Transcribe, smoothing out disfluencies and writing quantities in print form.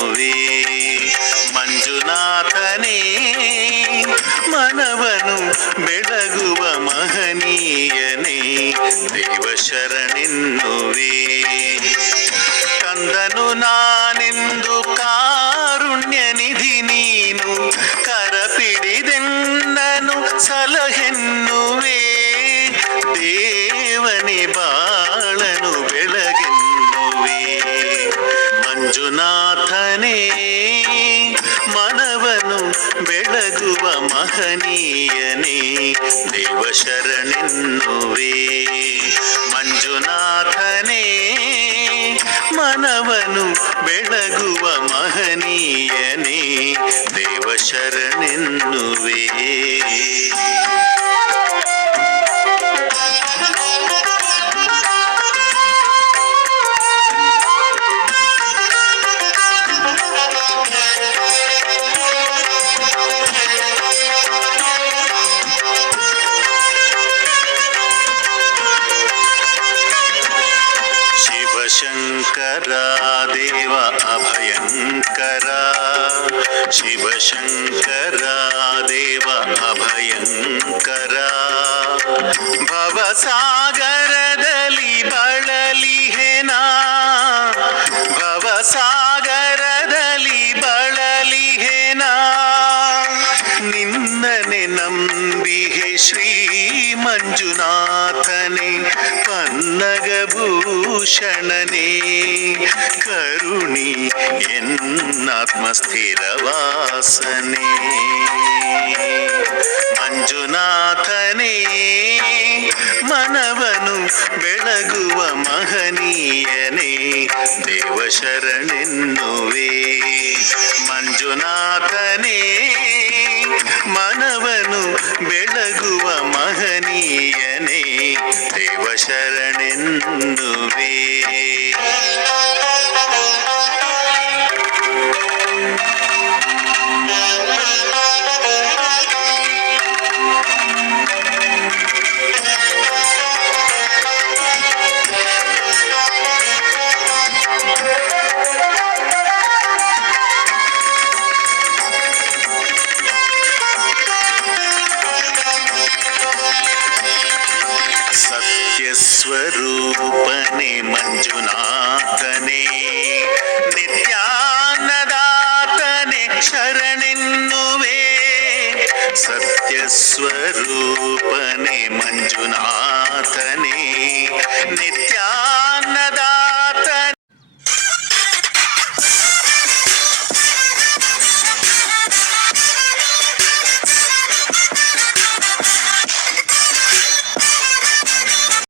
ಶರಣೆನ್ನುವೆ. ಮಂಜುನಾಥನೇ ಮನವನು ಬೆಳಗುವ ಮಹನೀಯನೇ ದೇವ ಶರಣೆನ್ನುವೆ. ಕಂದನು ನಾನೆಂದು ಕಾರುಣ್ಯ ನಿಧಿ ನೀನು ಕರಪಿಡಿದೆನ್ನನು ಸಲಹೆನ್ನುವೆ. ದೇವನೇ ಬಾಳನು ಬೆಳಗೆನ್ನುವೆ. ಮಂಜುನಾಥನೇ ಮನವನು ಬೆಳಗುವ ಮಹನೀಯನೇ ದೇವ ಶರಣೆನ್ನುವೆ. ಮಂಜುನಾಥನೇ ಮನವನು ಬೆಳಗುವ ಮಹನೀಯನೇ ದೇವ ಶರಣೆನ್ನುವೆ. ಶಿವಶಂಕರ ದೇವ ಅಭಯಂಕರ, ಶಿವಶಂಕರ ದೇವ ಅಭಯಂಕರ. ಭವಸಾಗರದಲ್ಲಿ ಬಳಲಿಹೆನಾ, ಭವಸಾಗರದಲ್ಲಿ ಬಳಲಿಹೆನಾ. ನಿನ್ನನೆ ನಂಬಿಹೆ ಶ್ರೀ ಮಂಜುನಾಥನೇ ಪನ್ನಗಭೂಷಣನೇ. ಕರುಣಿ ಎನ್ನಾತ್ಮಸ್ಥಿರವಾಸನೆ. ಮಂಜುನಾಥನೇ ಮನವನು ಬೆಳಗುವ ಮಹನೀಯನೇ ದೇವ ಶರಣೆನ್ನುವೆ. ಮಂಜುನಾಥನೇ ಮನವನು ಬೆಳಗುವ ಮಹನೀಯನೇ ದೇವ ಶರಣೆನ್ನುವೆ. ಸತ್ಯಸ್ವರೂಪನೆ ಮಂಜುನಾಥನೇ ನಿತ್ಯಾನದಾತನೆ ಶರಣೆನ್ನುವೆ. ಸತ್ಯಸ್ವರೂಪನೆ ಮಂಜುನಾಥನೇ ನಿತ್ಯ